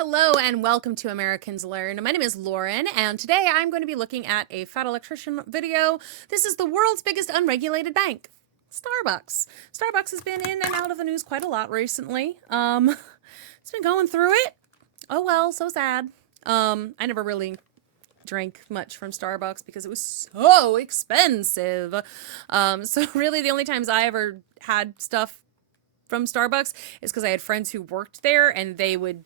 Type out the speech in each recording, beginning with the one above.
Hello and welcome to Americans Learn. My name is Lauren, and today I'm going to be looking at a fat electrician video. This is the world's biggest unregulated bank, Starbucks. Starbucks has been in and out of the news quite a lot recently. It's been going through it. Oh well, so sad. I never really drank much from Starbucks because it was so expensive. So really the only times I ever had stuff from Starbucks is because I had friends who worked there and they would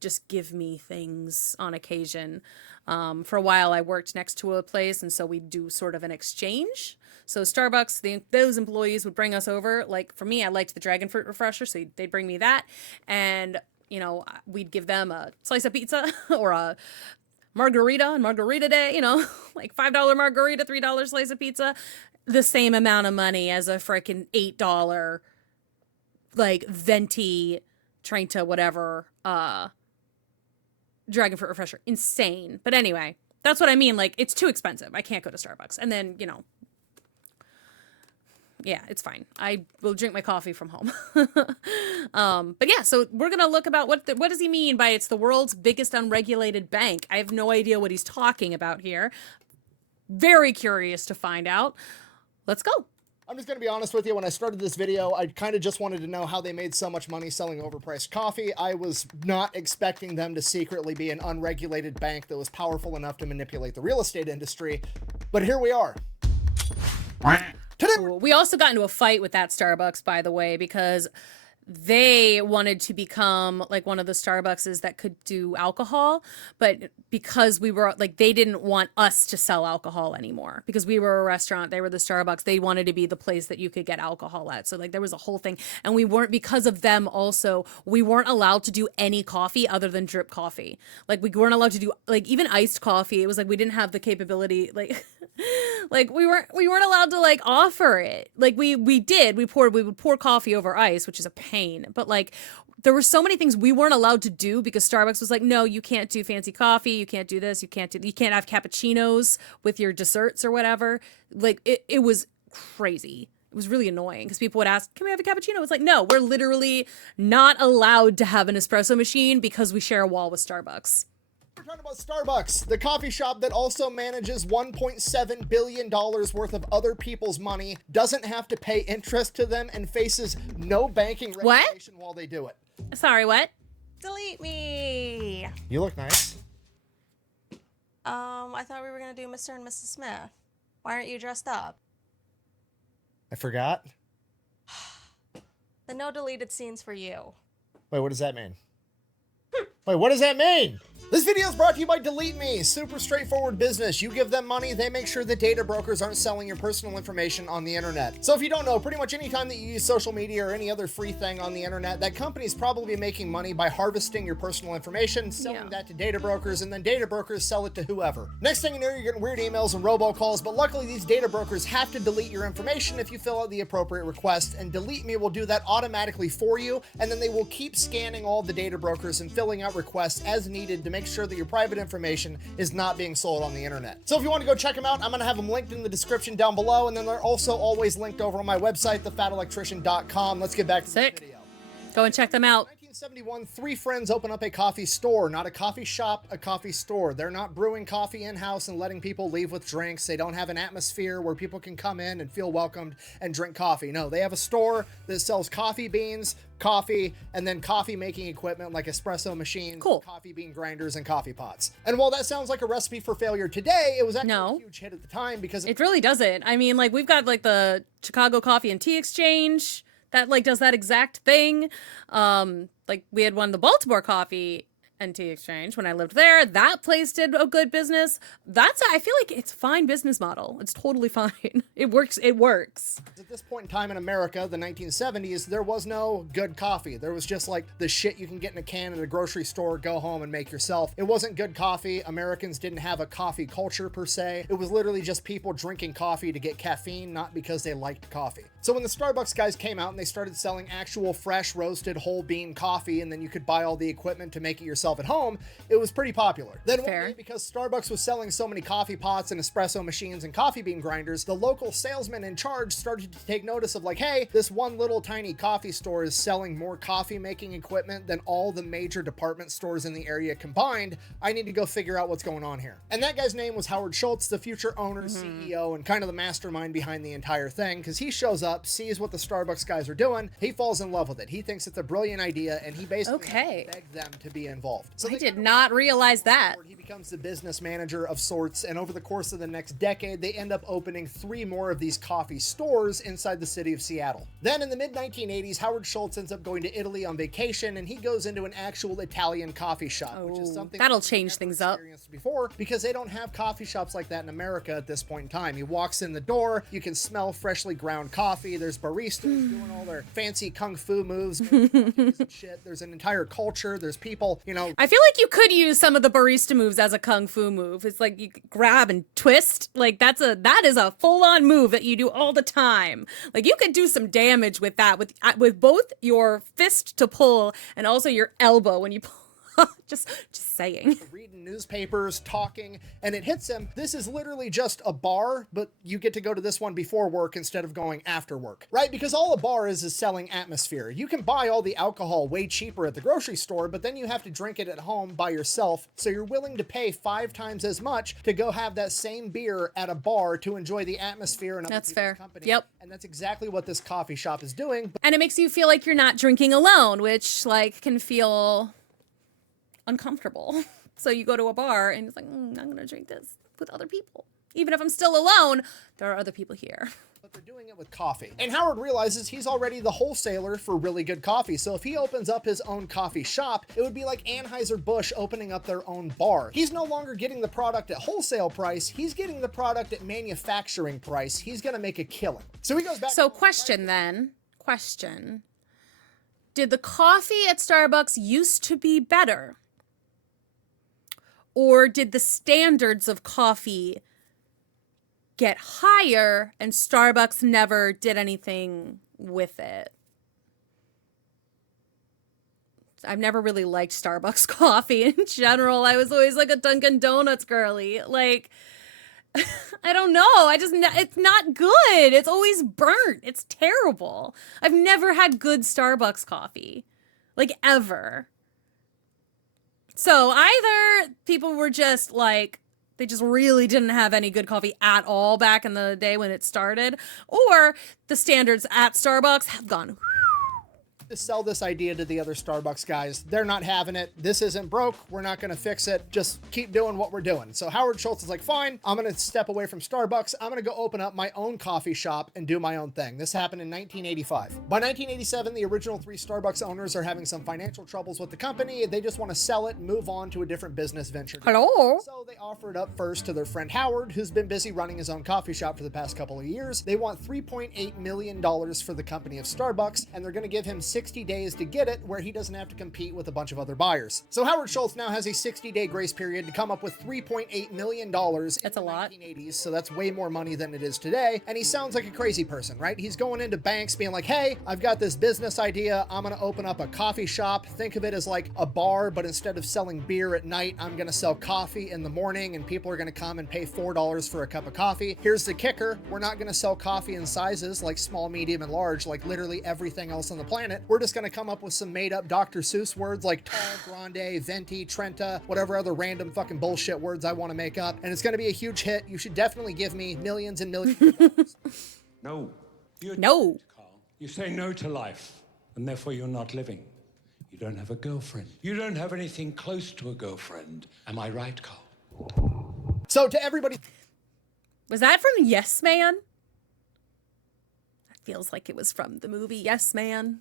just give me things on occasion. For a while, I worked next to a place, and so we'd do sort of an exchange. So Starbucks, those employees would bring us over. Like for me, I liked the dragon fruit refresher, so they'd bring me that, and we'd give them a slice of pizza or a margarita on Margarita Day. Like $5 margarita, $3 slice of pizza, the same amount of money as a freaking $8 like venti Trenta whatever dragon fruit refresher. Insane. But anyway, that's what I mean. Like, it's too expensive. I can't go to Starbucks. And then, yeah, it's fine. I will drink my coffee from home. But yeah, so we're going to look about what does he mean by it's the world's biggest unregulated bank? I have no idea what he's talking about here. Very curious to find out. Let's go. I'm just going to be honest with you. When I started this video, I kind of just wanted to know how they made so much money selling overpriced coffee. I was not expecting them to secretly be an unregulated bank that was powerful enough to manipulate the real estate industry. But here we are. Today, we also got into a fight with that Starbucks, by the way, because they wanted to become like one of the Starbuckses that could do alcohol, but because we were like, they didn't want us to sell alcohol anymore because we were a restaurant. They were the Starbucks. They wanted to be the place that you could get alcohol at. So like there was a whole thing, and we weren't, because of them also, we weren't allowed to do any coffee other than drip coffee. Like we weren't allowed to do like even iced coffee. It was like, we didn't have the capability, like, like we weren't allowed to like offer it. Like we would pour coffee over ice, which is a pain. But like there were so many things we weren't allowed to do because Starbucks was like, no, you can't do fancy coffee, you can't do this, you can't have cappuccinos with your desserts or whatever. Like it was crazy. It was really annoying because people would ask, can we have a cappuccino? It's like, no, we're literally not allowed to have an espresso machine because we share a wall with Starbucks. we're talking about Starbucks, the coffee shop that also manages $1.7 billion worth of other people's money, doesn't have to pay interest to them, and faces no banking regulation while they do it. Sorry, what? Delete me. You look nice. I thought we were gonna do Mr. and Mrs. Smith. Why aren't you dressed up? I forgot. The no deleted scenes for you. Wait, what does that mean? Wait, what does that mean? This video is brought to you by Delete Me. Super straightforward business. You give them money, they make sure the data brokers aren't selling your personal information on the internet. So if you don't know, pretty much anytime that you use social media or any other free thing on the internet, that company is probably making money by harvesting your personal information, selling that to data brokers, and then data brokers sell it to whoever. Next thing you know, you're getting weird emails and robocalls, but luckily these data brokers have to delete your information if you fill out the appropriate request, and Delete Me will do that automatically for you, and then they will keep scanning all the data brokers and filling out requests as needed to make sure that your private information is not being sold on the internet. So if you want to go check them out, I'm going to have them linked in the description down below, and then they're also always linked over on my website, thefatelectrician.com. Let's get back to the video. Go and check them out. 1971, three friends open up a coffee store, not a coffee shop, a coffee store. They're not brewing coffee in-house and letting people leave with drinks. They don't have an atmosphere where people can come in and feel welcomed and drink coffee. No, they have a store that sells coffee beans, coffee, and then coffee making equipment like espresso machines, coffee bean grinders, and coffee pots. And while that sounds like a recipe for failure today, it was actually a huge hit at the time because it really doesn't. I mean, like, we've got like the Chicago Coffee and Tea Exchange that like does that exact thing. Like we had one, the Baltimore Coffee and Tea Exchange when I lived there. That place did a good business. I feel like it's a fine business model. It's totally fine. It works. At this point in time in America, the 1970s, there was no good coffee. There was just like the shit you can get in a can at a grocery store, go home and make yourself. It wasn't good coffee. Americans didn't have a coffee culture per se. It was literally just people drinking coffee to get caffeine, not because they liked coffee. So when the Starbucks guys came out and they started selling actual fresh roasted whole bean coffee, and then you could buy all the equipment to make it yourself himself at home, it was pretty popular. Then one Fair. day, because Starbucks was selling so many coffee pots and espresso machines and coffee bean grinders, the local salesman in charge started to take notice of like, hey, this one little tiny coffee store is selling more coffee making equipment than all the major department stores in the area combined. I need to go figure out what's going on here. And that guy's name was Howard Schultz, the future owner, CEO, and kind of the mastermind behind the entire thing, because he shows up, sees what the Starbucks guys are doing, he falls in love with it. He thinks it's a brilliant idea, and he basically begged them to be involved. So I did not realize that. he becomes the business manager of sorts, and over the course of the next decade, they end up opening 3 more of these coffee stores inside the city of Seattle. Then in the mid-1980s, Howard Schultz ends up going to Italy on vacation, and he goes into an actual Italian coffee shop, which is something that'll we've change never things up. experienced before, because they don't have coffee shops like that in America at this point in time. He walks in the door, you can smell freshly ground coffee, there's baristas doing all their fancy kung fu moves, and shit. There's an entire culture, there's people, you know. I feel like you could use some of the barista moves as a kung fu move. It's like you grab and twist. Like that is a full-on move that you do all the time. Like you could do some damage with that with both your fist to pull and also your elbow when you pull. just saying. Reading newspapers, talking, and it hits him. This is literally just a bar, but you get to go to this one before work instead of going after work, right? Because all a bar is selling atmosphere. You can buy all the alcohol way cheaper at the grocery store, but then you have to drink it at home by yourself. So you're willing to pay 5 times as much to go have that same beer at a bar to enjoy the atmosphere and That's fair. company. Yep. And that's exactly what this coffee shop is doing. And it makes you feel like you're not drinking alone, which like can feel uncomfortable. So you go to a bar and it's like, I'm gonna drink this with other people. Even if I'm still alone, there are other people here. But they're doing it with coffee. And Howard realizes he's already the wholesaler for really good coffee. So if he opens up his own coffee shop, it would be like Anheuser-Busch opening up their own bar. He's no longer getting the product at wholesale price. He's getting the product at manufacturing price. He's going to make a killing. So he goes back. So question. Did the coffee at Starbucks used to be better? Or did the standards of coffee get higher and Starbucks never did anything with it? I've never really liked Starbucks coffee in general. I was always like a Dunkin' Donuts girly. Like, I don't know. It's not good. It's always burnt. It's terrible. I've never had good Starbucks coffee. Like, ever. So either people were just like, they just really didn't have any good coffee at all back in the day when it started, or the standards at Starbucks have gone to sell this idea to the other Starbucks guys. They're not having it. This isn't broke. We're not going to fix it. Just keep doing what we're doing. So Howard Schultz is like, fine, I'm going to step away from Starbucks. I'm going to go open up my own coffee shop and do my own thing. This happened in 1985. By 1987, the original 3 Starbucks owners are having some financial troubles with the company. They just want to sell it and move on to a different business venture. Hello. So they offer it up first to their friend Howard, who's been busy running his own coffee shop for the past couple of years. They want $3.8 million for the company of Starbucks, and they're going to give him 60 days to get it, where he doesn't have to compete with a bunch of other buyers. So Howard Schultz now has a 60-day grace period to come up with $3.8 million. That's a lot. 1980s, so that's way more money than it is today. And he sounds like a crazy person, right? He's going into banks being like, hey, I've got this business idea. I'm going to open up a coffee shop. Think of it as like a bar, but instead of selling beer at night, I'm going to sell coffee in the morning, and people are going to come and pay $4 for a cup of coffee. Here's the kicker. We're not going to sell coffee in sizes like small, medium, and large, like literally everything else on the planet. We're just going to come up with some made up Dr. Seuss words like tall, grande, venti, trenta, whatever other random fucking bullshit words I want to make up. And it's going to be a huge hit. You should definitely give me millions and millions of dollars. No. No. Carl. You say no to life, and therefore you're not living. You don't have a girlfriend. You don't have anything close to a girlfriend. Am I right, Carl? So to everybody... Was that from Yes Man? That feels like it was from the movie Yes Man.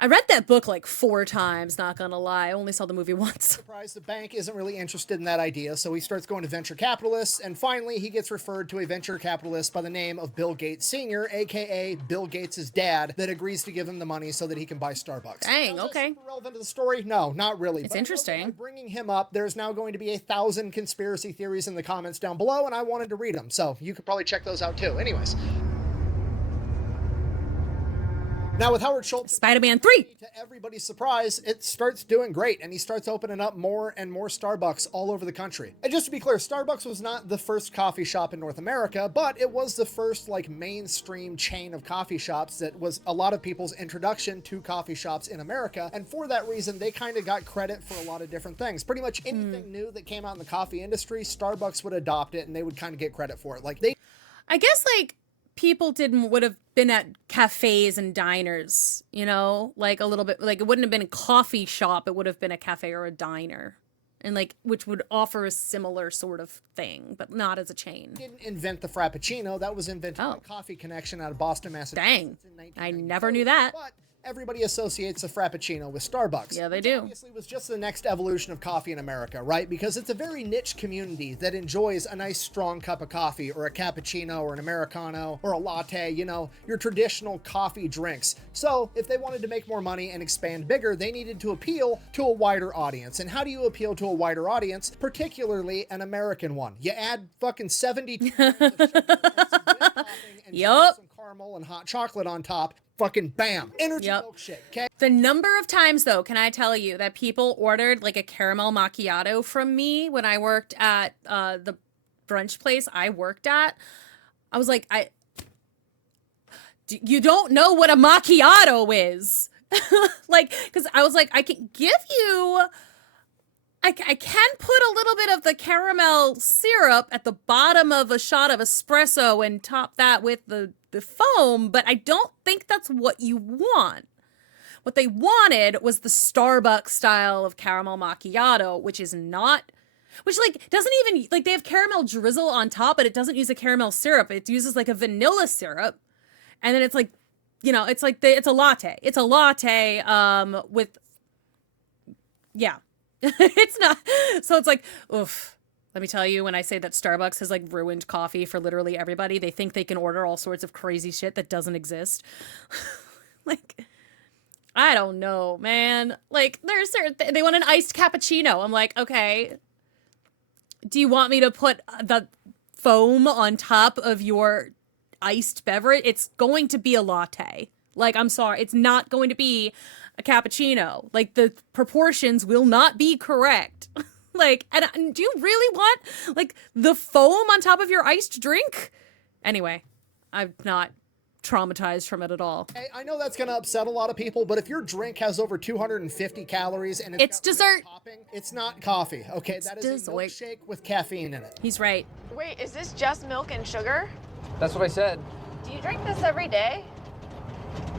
I read that book like 4 times, not gonna lie. I only saw the movie once. Surprised the bank isn't really interested in that idea, so he starts going to venture capitalists, and finally he gets referred to a venture capitalist by the name of Bill Gates Sr., aka Bill Gates' dad, that agrees to give him the money so that he can buy Starbucks. Dang, Now, is that okay. super relevant to the story? No, not really. It's But I know that interesting. by bringing him up, there's now going to be 1,000 conspiracy theories in the comments down below, and I wanted to read them, so you could probably check those out too. Anyways. Now with Howard Schultz, Spider-Man 3. to everybody's surprise, it starts doing great, and he starts opening up more and more Starbucks all over the country. And just to be clear, Starbucks was not the first coffee shop in North America, but it was the first like mainstream chain of coffee shops that was a lot of people's introduction to coffee shops in America. And for that reason, they kind of got credit for a lot of different things. Pretty much anything new that came out in the coffee industry, Starbucks would adopt it and they would kind of get credit for it. Like I guess like people would have been at cafes and diners, you know, like a little bit, like it wouldn't have been a coffee shop. It would have been a cafe or a diner, and like, which would offer a similar sort of thing, but not as a chain. didn't invent the Frappuccino. That was invented by Coffee Connection out of Boston, Massachusetts. Dang, I never knew that. But everybody associates a Frappuccino with Starbucks. Yeah, they do. Obviously was just the next evolution of coffee in America, right? Because it's a very niche community that enjoys a nice strong cup of coffee or a cappuccino or an Americano or a latte, you know, your traditional coffee drinks. So if they wanted to make more money and expand bigger, they needed to appeal to a wider audience. And how do you appeal to a wider audience, particularly an American one? You add fucking 72 grams of sugar, some whipped topping, and some caramel and hot chocolate on top. Fucking bam. Energy milkshake, okay? The number of times, though, can I tell you, that people ordered like a caramel macchiato from me when I worked at the brunch place I worked at. I was like, you don't know what a macchiato is. Like, because I was like, I can give you... I can put a little bit of the caramel syrup at the bottom of a shot of espresso and top that with the foam, but I don't think that's what you want. What they wanted was the Starbucks style of caramel macchiato, which like doesn't even, like, they have caramel drizzle on top, but it doesn't use a caramel syrup. It uses like a vanilla syrup. And then it's like, you know, it's like it's a latte. It's a latte with, yeah. It's not, so it's like, oof. Let me tell you, when I say that Starbucks has like ruined coffee for literally everybody, they think they can order all sorts of crazy shit that doesn't exist. Like, I don't know, man. Like, there's certain they want an iced cappuccino. I'm like, okay, do you want me to put the foam on top of your iced beverage? It's going to be a latte. Like, I'm sorry, it's not going to be a cappuccino. Like, the proportions will not be correct. Like, and do you really want, like, the foam on top of your iced drink? Anyway, I'm not traumatized from it at all. Hey, I know that's going to upset a lot of people, but if your drink has over 250 calories and it's dessert, topping, it's not coffee, okay? It's that is a milkshake with caffeine in it. He's right. Wait, is this just milk and sugar? That's what I said. Do you drink this every day?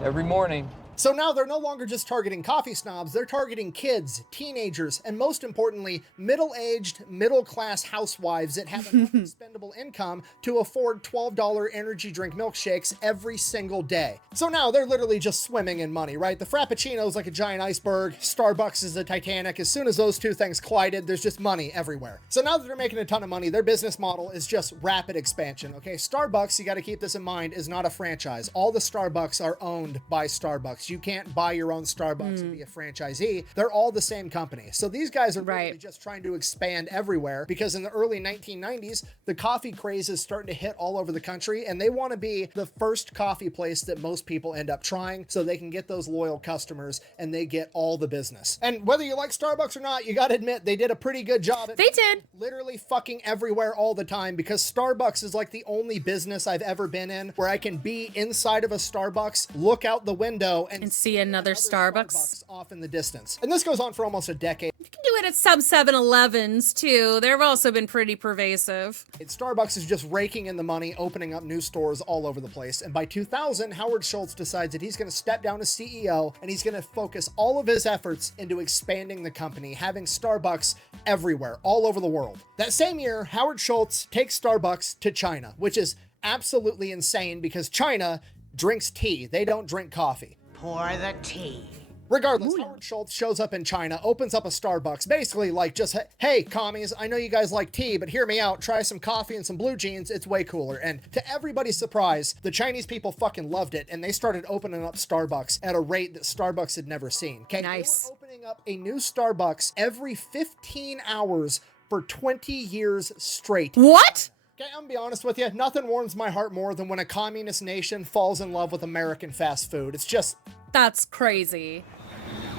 Every morning. So now they're no longer just targeting coffee snobs, they're targeting kids, teenagers, and most importantly, middle-aged, middle-class housewives that have enough expendable income to afford $12 energy drink milkshakes every single day. So now they're literally just swimming in money, right? The Frappuccino is like a giant iceberg, Starbucks is a Titanic. As soon as those two things collided, there's just money everywhere. So now that they're making a ton of money, their business model is just rapid expansion, okay? Starbucks, you gotta keep this in mind, is not a franchise. All the Starbucks are owned by Starbucks. You can't buy your own Starbucks and be a franchisee. They're all the same company. So these guys are really just trying to expand everywhere, because in the early 1990s, the coffee craze is starting to hit all over the country, and they want to be the first coffee place that most people end up trying so they can get those loyal customers and they get all the business. And whether you like Starbucks or not, you got to admit they did a pretty good job. They did. Literally fucking everywhere all the time, because Starbucks is like the only business I've ever been in where I can be inside of a Starbucks, look out the window and see another Starbucks off in the distance. And this goes on for almost a decade. You can do it at some 7-Elevens too. They've also been pretty pervasive. Starbucks is just raking in the money, opening up new stores all over the place. And by 2000, Howard Schultz decides that he's going to step down as CEO and he's going to focus all of his efforts into expanding the company, having Starbucks everywhere, all over the world. That same year, Howard Schultz takes Starbucks to China, which is absolutely insane because China drinks tea. They don't drink coffee. Pour the tea. Regardless, Howard Schultz shows up in China, opens up a Starbucks, basically like just, hey, commies, I know you guys like tea, but hear me out, try some coffee and some blue jeans, it's way cooler. And to everybody's surprise, the Chinese people fucking loved it, and they started opening up Starbucks at a rate that Starbucks had never seen. Okay, nice. They were opening up a new Starbucks every 15 hours for 20 years straight. What? Okay, I'm gonna be honest with you. Nothing warms my heart more than when a communist nation falls in love with American fast food. It's just... That's crazy.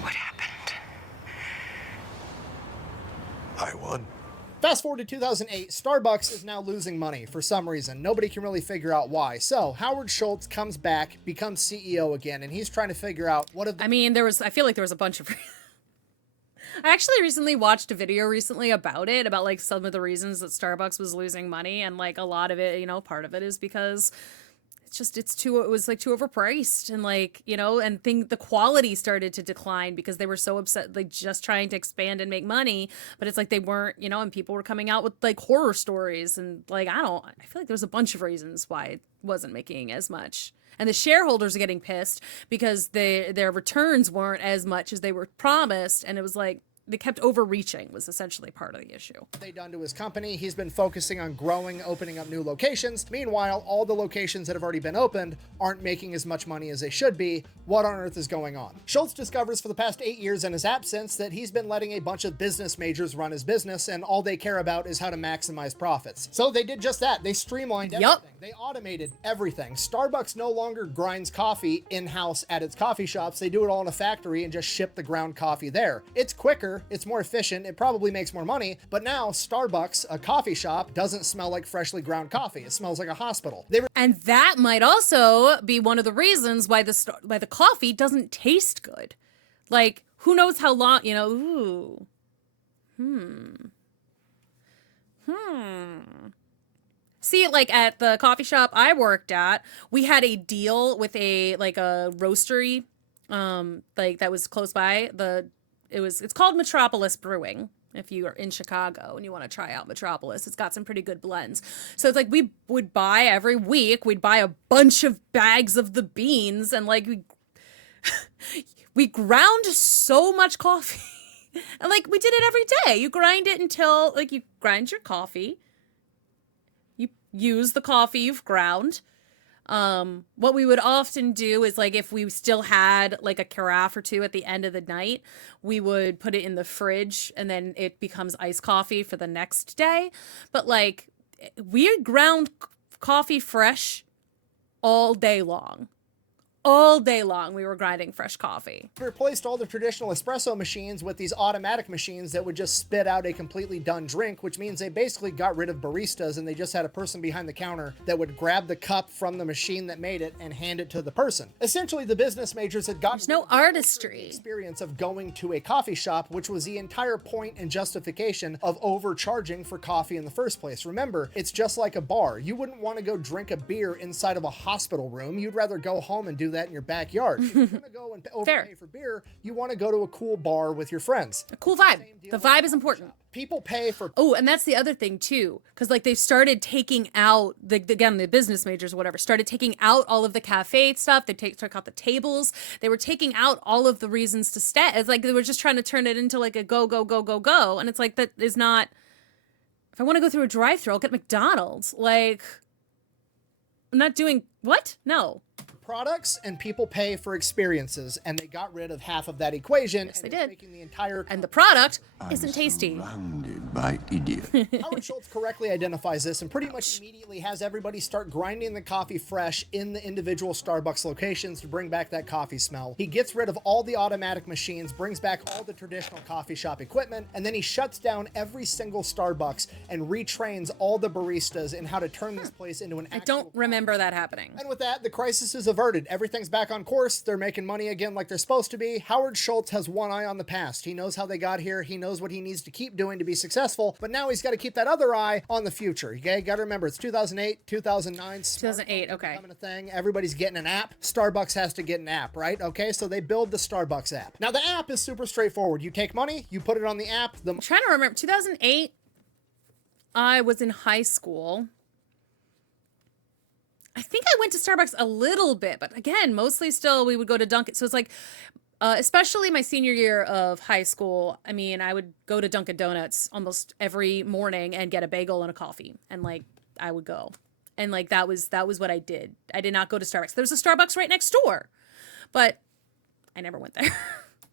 What happened? I won. Fast forward to 2008, Starbucks is now losing money for some reason. Nobody can really figure out why. So Howard Schultz comes back, becomes CEO again, and he's trying to figure out what of the... I mean, I feel like there was a bunch of... I actually recently watched a video about it, about like some of the reasons that Starbucks was losing money. And like a lot of it, you know, part of it is because it was like too overpriced, and like, you know, and the quality started to decline because they were so upset, like just trying to expand and make money, but it's like they weren't, you know, and people were coming out with like horror stories, and like, I feel like there's a bunch of reasons why it wasn't making as much. And the shareholders are getting pissed because their returns weren't as much as they were promised, and it was like, they kept overreaching was essentially part of the issue. They done to his company. He's been focusing on growing, opening up new locations. Meanwhile, all the locations that have already been opened aren't making as much money as they should be. What on earth is going on? Schultz discovers for the past 8 years in his absence that he's been letting a bunch of business majors run his business, and all they care about is how to maximize profits. So they did just that. They streamlined everything. They automated everything. Starbucks no longer grinds coffee in-house at its coffee shops. They do it all in a factory and just ship the ground coffee there. It's quicker. It's more efficient. It probably makes more money. But now Starbucks, a coffee shop, doesn't smell like freshly ground coffee. It smells like a hospital. And that might also be one of the reasons why the coffee doesn't taste good. Like, who knows how long, you know, See, like at the coffee shop I worked at, we had a deal with a roastery, like that was close by. It's called Metropolis Brewing. If you are in Chicago and you want to try out Metropolis, it's got some pretty good blends. So it's like we would buy every week, we'd buy a bunch of bags of the beans, and like we ground so much coffee. And like we did it every day. You grind it until like you grind your coffee. You use the coffee you've ground. What we would often do is like if we still had like a carafe or two at the end of the night, we would put it in the fridge and then it becomes iced coffee for the next day. But like we ground coffee fresh all day long. All day long, we were grinding fresh coffee. We replaced all the traditional espresso machines with these automatic machines that would just spit out a completely done drink, which means they basically got rid of baristas and they just had a person behind the counter that would grab the cup from the machine that made it and hand it to the person. Essentially, the business majors had gotten There's no artistry. Experience of going to a coffee shop, which was the entire point and justification of overcharging for coffee in the first place. Remember, it's just like a bar. You wouldn't want to go drink a beer inside of a hospital room. You'd rather go home and do that in your backyard. If you're gonna go and overpay for beer, you want to go to a cool bar with your friends. A cool vibe. The vibe is important. People pay for... Oh, and that's the other thing too, because like they started taking out the business majors or whatever started taking out all of the cafe stuff. They took out the tables. They were taking out all of the reasons to stay. It's like they were just trying to turn it into like a go, and it's like that is not. If I want to go through a drive-thru, I'll get McDonald's. Like, I'm not doing what? No. Products and people pay for experiences, and they got rid of half of that equation. Yes, they did. Making the entire and the product isn't tasty. Surrounded by idiots. Howard Schultz correctly identifies this and pretty much immediately has everybody start grinding the coffee fresh in the individual Starbucks locations to bring back that coffee smell. He gets rid of all the automatic machines, brings back all the traditional coffee shop equipment, and then he shuts down every single Starbucks and retrains all the baristas in how to turn this place into an actual... I don't remember that happening. And with that, the crisis is averted. Everything's back on course. They're making money again like they're supposed to be. Howard Schultz has one eye on the past. He knows how they got here. He knows what he needs to keep doing to be successful, but now he's got to keep that other eye on the future. Okay, got to remember, it's 2008, 2009. 2008, okay. Becoming a thing. Everybody's getting an app. Starbucks has to get an app, right? Okay, so they build the Starbucks app. Now, the app is super straightforward. You take money, you put it on the app. I'm trying to remember. 2008, I was in high school. I think I went to Starbucks a little bit, but again, mostly still we would go to Dunkin'. So it's like, especially my senior year of high school, I mean, I would go to Dunkin' Donuts almost every morning and get a bagel and a coffee. And like, I would go. And like, that was what I did. I did not go to Starbucks. There's a Starbucks right next door, but I never went there.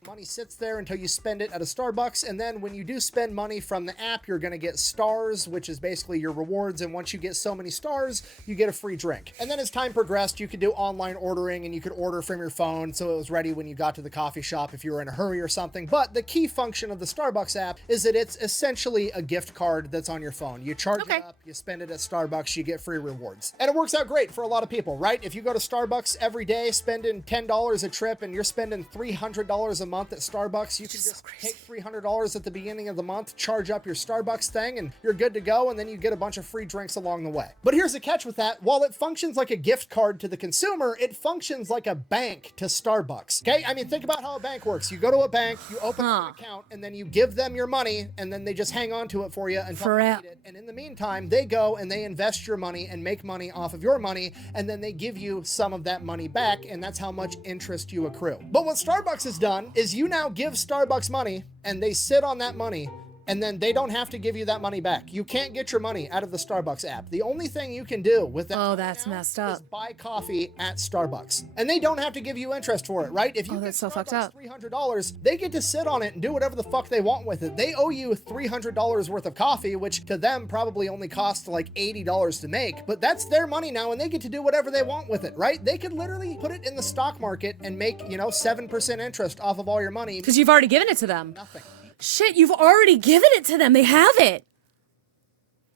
Money sits there until you spend it at a Starbucks, and then when you do spend money from the app, you're going to get stars, which is basically your rewards, and once you get so many stars, you get a free drink. And then as time progressed, you could do online ordering, and you could order from your phone so it was ready when you got to the coffee shop if you were in a hurry or something. But the key function of the Starbucks app is that it's essentially a gift card that's on your phone. You charge it up, you spend it at Starbucks, you get free rewards. And it works out great for a lot of people, right? If you go to Starbucks every day, spending $10 a trip, and you're spending $300 a month at Starbucks, you can just take $300 at the beginning of the month, charge up your Starbucks thing, and you're good to go, and then you get a bunch of free drinks along the way. But here's the catch with that. While it functions like a gift card to the consumer, it functions like a bank to Starbucks. Okay? I mean, think about how a bank works. You go to a bank, you open an account, and then you give them your money, and then they just hang on to it for you until you need it. And in the meantime, they go and they invest your money and make money off of your money, and then they give you some of that money back, and that's how much interest you accrue. But what Starbucks has done is you now give Starbucks money, and they sit on that money, and then they don't have to give you that money back. You can't get your money out of the Starbucks app. The only thing you can do with that that's messed up. is buy coffee at Starbucks. And they don't have to give you interest for it, right? If you get that's so Starbucks fucked up. $300, they get to sit on it and do whatever the fuck they want with it. They owe you $300 worth of coffee, which to them probably only costs like $80 to make, but that's their money now, and they get to do whatever they want with it, right? They could literally put it in the stock market and make, 7% interest off of all your money. Because you've already given it to them. Nothing. Shit, you've already given it to them. They have it.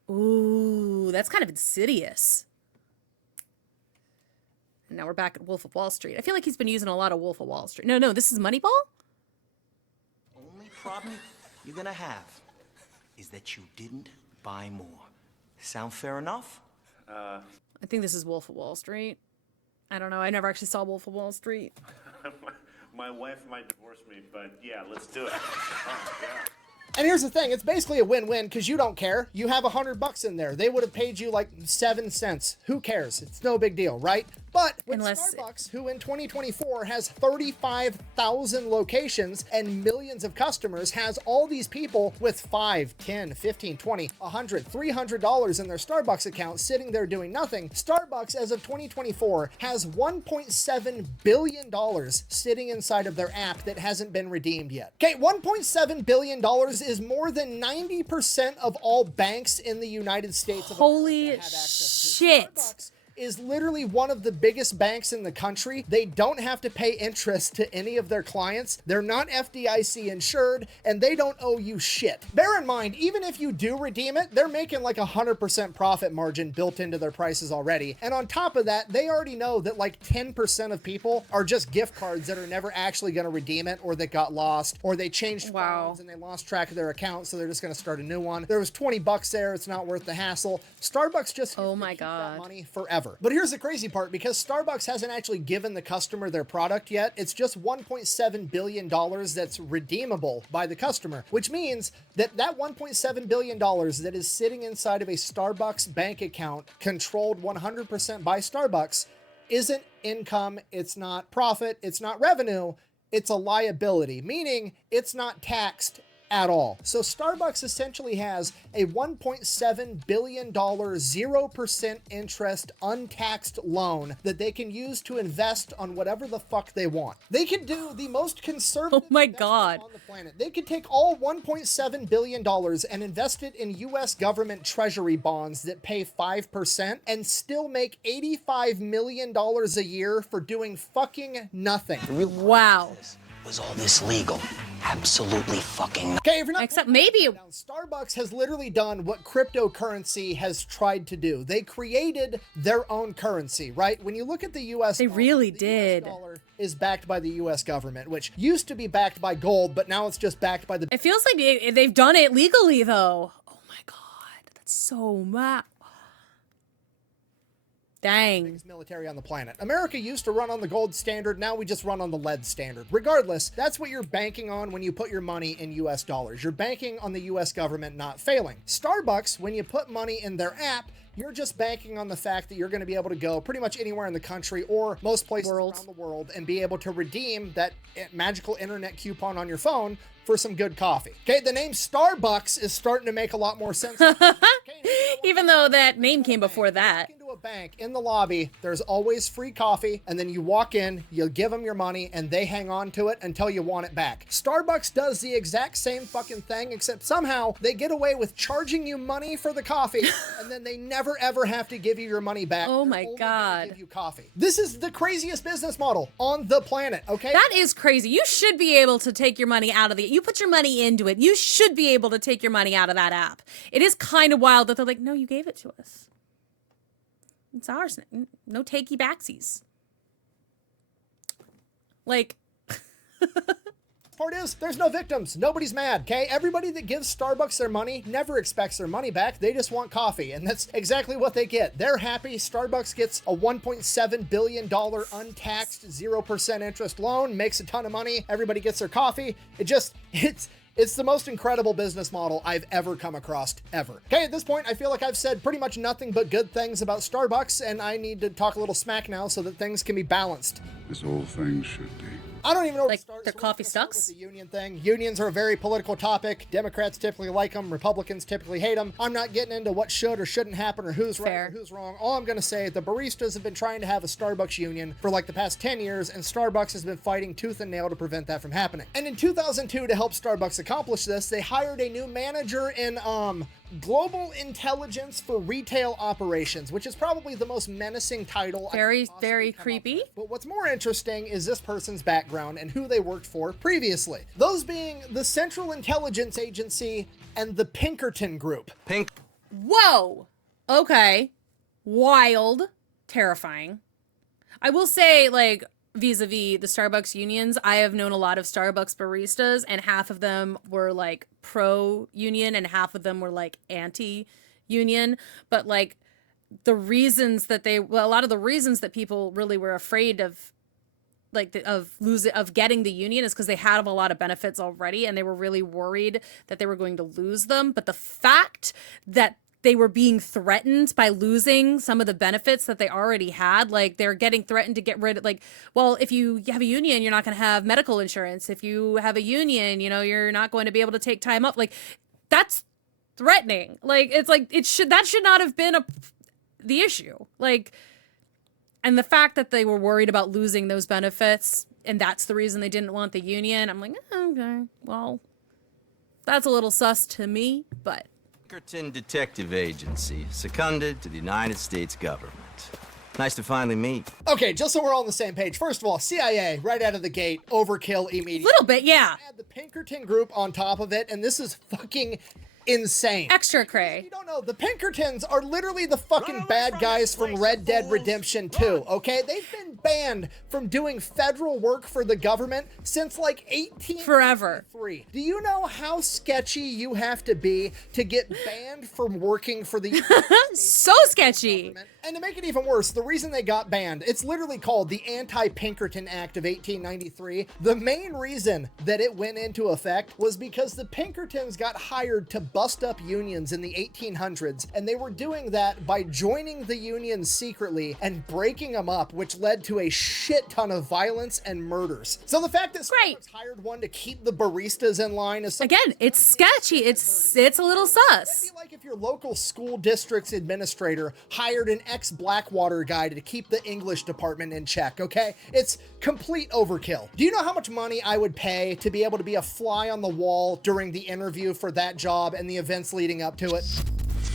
Ooh, that's kind of insidious. And now we're back at Wolf of Wall Street. I feel like he's been using a lot of Wolf of Wall Street. No, this is Moneyball? Only problem you're gonna have is that you didn't buy more. Sound fair enough? I think this is Wolf of Wall Street. I don't know. I never actually saw Wolf of Wall Street. My wife might divorce me, but yeah, let's do it. Oh, yeah. And here's the thing, it's basically a win-win because you don't care. You have $100 in there. They would have paid you like 7 cents. Who cares? It's no big deal, right? But with Starbucks, who in 2024 has 35,000 locations and millions of customers, has all these people with $5, $10, $15, $20, $100, $300 in their Starbucks account sitting there doing nothing. Starbucks, as of 2024, has $1.7 billion sitting inside of their app that hasn't been redeemed yet. Okay, $1.7 billion is more than 90% of all banks in the United States of Holy America have access to. shit. Starbucks is literally one of the biggest banks in the country. They don't have to pay interest to any of their clients. They're not FDIC insured, and they don't owe you shit. Bear in mind, even if you do redeem it, they're making like 100% profit margin built into their prices already. And on top of that, they already know that like 10% of people are just gift cards that are never actually going to redeem it, or that got lost, or they changed phones and they lost track of their account, so they're just going to start a new one. There was $20 there. It's not worth the hassle. Starbucks just oh my god, that money forever. But here's the crazy part, because Starbucks hasn't actually given the customer their product yet. It's just $1.7 billion that's redeemable by the customer, which means that that $1.7 billion that is sitting inside of a Starbucks bank account controlled 100% by Starbucks isn't income, it's not profit, it's not revenue, it's a liability, meaning it's not taxed at all. So Starbucks essentially has a $1.7 billion 0% interest untaxed loan that they can use to invest on whatever the fuck they want. They could do the most conservative investment on the planet. They could take all $1.7 billion and invest it in US government treasury bonds that pay 5% and still make $85 million a year for doing fucking nothing. Wow. Was all this legal? Absolutely fucking. Okay, if you're not except maybe Starbucks has literally done what cryptocurrency has tried to do. They created their own currency, right? When you look at the US they dollar, really the did. US dollar is backed by the US government, which used to be backed by gold, but now it's just backed by the. It feels like they've done it legally though. Oh my god, that's so mad. Dang. Biggest military on the planet. America used to run on the gold standard. Now we just run on the lead standard. Regardless, that's what you're banking on when you put your money in US dollars. You're banking on the US government not failing. Starbucks, when you put money in their app, you're just banking on the fact that you're going to be able to go pretty much anywhere in the country or most places around the world and be able to redeem that magical internet coupon on your phone for some good coffee. Okay, the name Starbucks is starting to make a lot more sense. Even though that name came before that. To a bank, in the lobby, there's always free coffee, and then you walk in, you give them your money, and they hang on to it until you want it back. Starbucks does the exact same fucking thing, except somehow they get away with charging you money for the coffee, and then they never ever have to give you your money back. Oh They're my only God. gonna give you coffee. This is the craziest business model on the planet, okay? That is crazy. You should be able to take your money out of the, you put your money into it. You should be able to take your money out of that app. It is kind of wild that they're like, no, you gave it to us. It's ours. No takey backsies. Like, Part is, there's no victims. Nobody's mad, okay? Everybody that gives Starbucks their money never expects their money back. They just want coffee, and that's exactly what they get. They're happy. Starbucks gets a $1.7 billion untaxed 0% interest loan, makes a ton of money. Everybody gets their coffee. It's the most incredible business model I've ever come across, ever. Okay, at this point, I feel like I've said pretty much nothing but good things about Starbucks, and I need to talk a little smack now so that things can be balanced. As all things should be. I don't even know where Like to start. their so we're coffee gonna start sucks? with the union thing. Unions are a very political topic. Democrats typically like them. Republicans typically hate them. I'm not getting into what should or shouldn't happen or who's right Fair. or who's wrong. All I'm going to say, the baristas have been trying to have a Starbucks union for like the past 10 years, and Starbucks has been fighting tooth and nail to prevent that from happening. And in 2002, to help Starbucks accomplish this, they hired a new manager in Global Intelligence for Retail Operations, which is probably the most menacing title. I very, could possibly very come up creepy. with. But what's more interesting is this person's background and who they worked for previously. Those being the Central Intelligence Agency and the Pinkerton Group. Whoa. Okay. Wild. Terrifying. I will say, like, vis-a-vis the Starbucks unions, I have known a lot of Starbucks baristas, and half of them were like pro-union and half of them were like anti-union. But like the reasons that a lot of the reasons that people really were afraid of, like of getting the union is because they had a lot of benefits already, and they were really worried that they were going to lose them. But the fact that they were being threatened by losing some of the benefits that they already had, like they're getting threatened to get rid of, like, well, if you have a union, you're not going to have medical insurance. If you have a union, you know, you're not going to be able to take time off. Like, that's threatening. Like, it's like that should not have been the issue. Like, and the fact that they were worried about losing those benefits, and that's the reason they didn't want the union, I'm like, okay, well, that's a little sus to me, but. Pinkerton Detective Agency, seconded to the United States government. Nice to finally meet. Okay, just so we're all on the same page. First of all, CIA, right out of the gate, overkill immediately. Little bit, yeah. Add the Pinkerton Group on top of it, and this is fucking insane. Extra cray. You don't know, the Pinkertons are literally the fucking bad guys from Red Dead Redemption 2, okay? They've been banned from doing federal work for the government since like 1893. Forever. Do you know how sketchy you have to be to get banned from working for the So sketchy. And to make it even worse, the reason they got banned, it's literally called the Anti-Pinkerton Act of 1893. The main reason that it went into effect was because the Pinkertons got hired to bust up unions in the 1800s, and they were doing that by joining the unions secretly and breaking them up, which led to a shit ton of violence and murders. So the fact that Starbucks hired one to keep the baristas in line is again, it's sketchy. It's a little sus. That'd be like if your local school district's administrator hired an ex-Blackwater guy to keep the English department in check, okay? It's complete overkill. Do you know how much money I would pay to be able to be a fly on the wall during the interview for that job and the events leading up to it?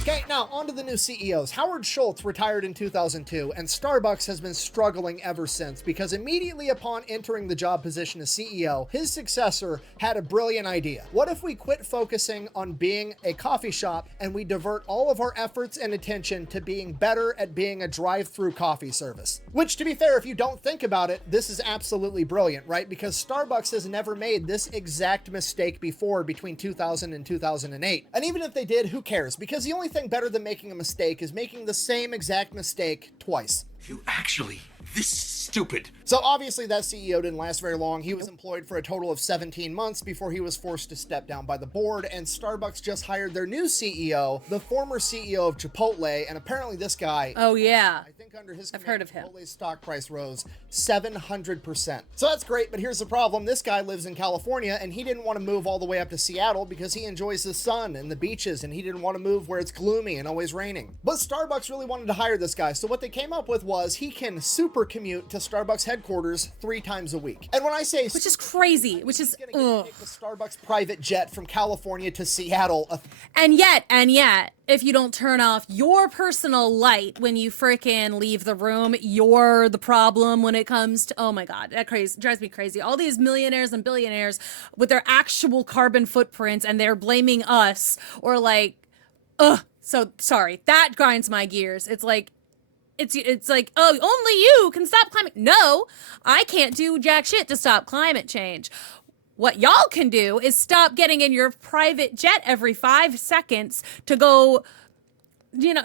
Okay, now on to the new CEOs. Howard Schultz retired in 2002, and Starbucks has been struggling ever since because immediately upon entering the job position as CEO, his successor had a brilliant idea. What if we quit focusing on being a coffee shop and we divert all of our efforts and attention to being better at being a drive-through coffee service? Which, to be fair, if you don't think about it, this is absolutely brilliant, right? Because Starbucks has never made this exact mistake before between 2000 and 2008. And even if they did, who cares? Because the only thing better than making a mistake is making the same exact mistake twice. You actually this stupid. So obviously that CEO didn't last very long. He was employed for a total of 17 months before he was forced to step down by the board, and Starbucks just hired their new CEO, the former CEO of Chipotle, and apparently this guy, Oh yeah. I think under his I've command, heard of him. Chipotle's stock price rose 700%. So that's great, but here's the problem. This guy lives in California, and he didn't want to move all the way up to Seattle because he enjoys the sun and the beaches, and he didn't want to move where it's gloomy and always raining. But Starbucks really wanted to hire this guy, so what they came up with was he can super commute to Starbucks headquarters 3 times a week. And when I say Which is crazy, which is, he's gonna get to take the Starbucks private jet from California to Seattle. and yet, if you don't turn off your personal light when you frickin' leave the room, you're the problem when it comes to, oh my God, that drives me crazy. All these millionaires and billionaires with their actual carbon footprints, and they're blaming us, or like, so sorry, that grinds my gears. It's like, oh, only you can stop climate. No, I can't do jack shit to stop climate change. What y'all can do is stop getting in your private jet every 5 seconds to go, to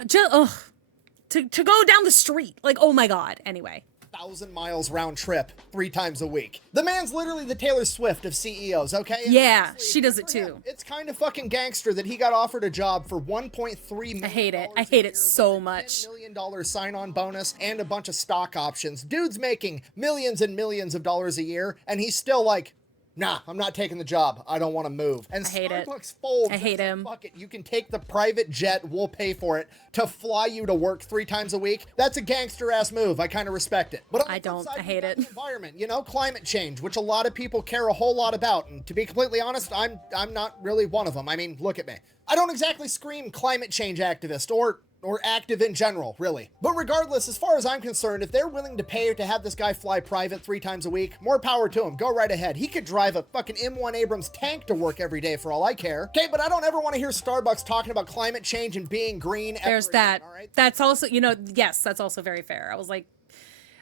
go down the street. Like, oh my God. Anyway. 1,000 miles round trip 3 times a week. The man's literally the Taylor Swift of CEOs, okay? And Yeah, honestly, she does it for him, too. It's kind of fucking gangster that he got offered a job for $1.3 million. I hate it. I hate it so much. $10 million sign-on bonus and a bunch of stock options. Dude's making millions and millions of dollars a year, and he's still like, nah, I'm not taking the job. I don't want to move. And I hate it. Starbucks folds. I hate It's like, him. Fuck it. You can take the private jet. We'll pay for it to fly you to work 3 times a week. That's a gangster ass move. I kind of respect it. But on the I flip don't. side, I hate we've got it. the environment, climate change, which a lot of people care a whole lot about. And to be completely honest, I'm not really one of them. I mean, look at me. I don't exactly scream climate change activist or active in general, really. But regardless, as far as I'm concerned, if they're willing to pay to have this guy fly private 3 times a week, more power to him. Go right ahead. He could drive a fucking M1 Abrams tank to work every day for all I care. Okay, but I don't ever want to hear Starbucks talking about climate change and being green. There's ever that. again, all right? That's also, yes, that's also very fair. I was like,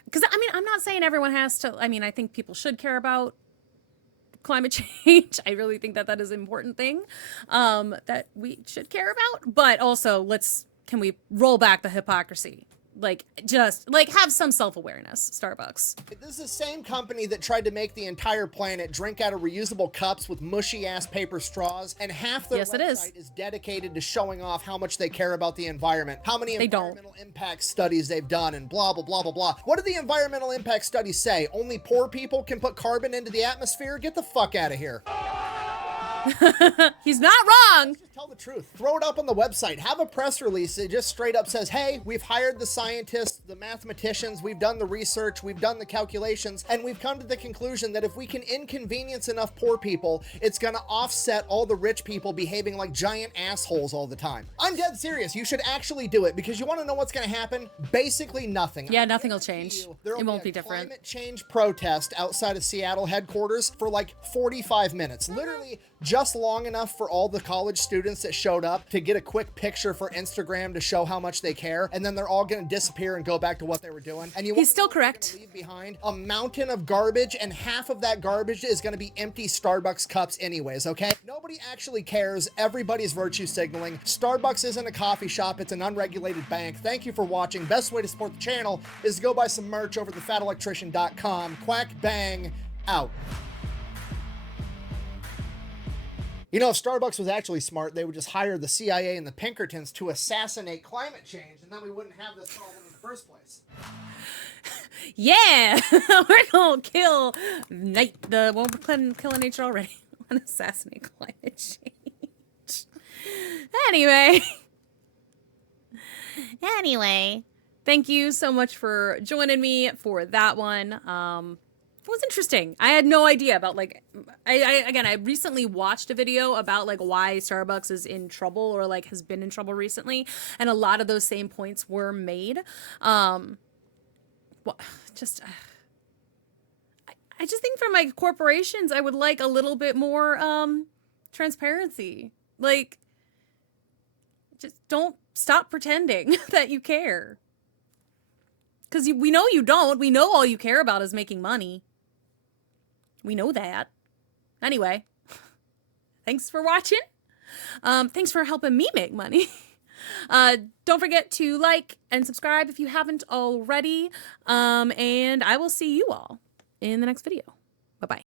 because I mean, I'm not saying everyone has to, I mean, I think people should care about climate change. I really think that that is an important thing that we should care about. But also, can we roll back the hypocrisy? Just have some self-awareness, Starbucks. This is the same company that tried to make the entire planet drink out of reusable cups with mushy-ass paper straws, and half their Yes, it is. website is dedicated to showing off how much they care about the environment, how many They don't. environmental impact studies they've done, and blah, blah, blah, blah, blah. What do the environmental impact studies say? Only poor people can put carbon into the atmosphere? Get the fuck out of here. He's not wrong. Just tell the truth. Throw it up on the website. Have a press release that just straight up says, hey, we've hired the scientists, the mathematicians, we've done the research, we've done the calculations, and we've come to the conclusion that if we can inconvenience enough poor people, it's gonna offset all the rich people behaving like giant assholes all the time. I'm dead serious. You should actually do it, because you want to know what's gonna happen? Basically nothing. Yeah, nothing will change. There'll It won't be be different. Climate change protest outside of Seattle headquarters for like 45 minutes. Literally just long enough for all the college students that showed up to get a quick picture for Instagram to show how much they care, and then they're all going to disappear and go back to what they were doing. And He's still correct. Leave behind a mountain of garbage, and half of that garbage is going to be empty Starbucks cups anyways, okay? Nobody actually cares. Everybody's virtue signaling. Starbucks isn't a coffee shop. It's an unregulated bank. Thank you for watching. Best way to support the channel is to go buy some merch over at thefatelectrician.com. Quack bang out. If Starbucks was actually smart, they would just hire the CIA and the Pinkertons to assassinate climate change, and then we wouldn't have this problem in the first place. Yeah, we're gonna kill we're killing nature already. We're gonna assassinate climate change. Anyway, thank you so much for joining me for that one. It was interesting. I had no idea about I recently watched a video about why Starbucks is in trouble or has been in trouble recently, and a lot of those same points were made. I just think for my corporations, I would like a little bit more transparency. Just don't stop pretending that you care. Because we know you don't. We know all you care about is making money. We know that. Anyway, thanks for watching. Thanks for helping me make money. Don't forget to like and subscribe if you haven't already. And I will see you all in the next video. Bye-bye.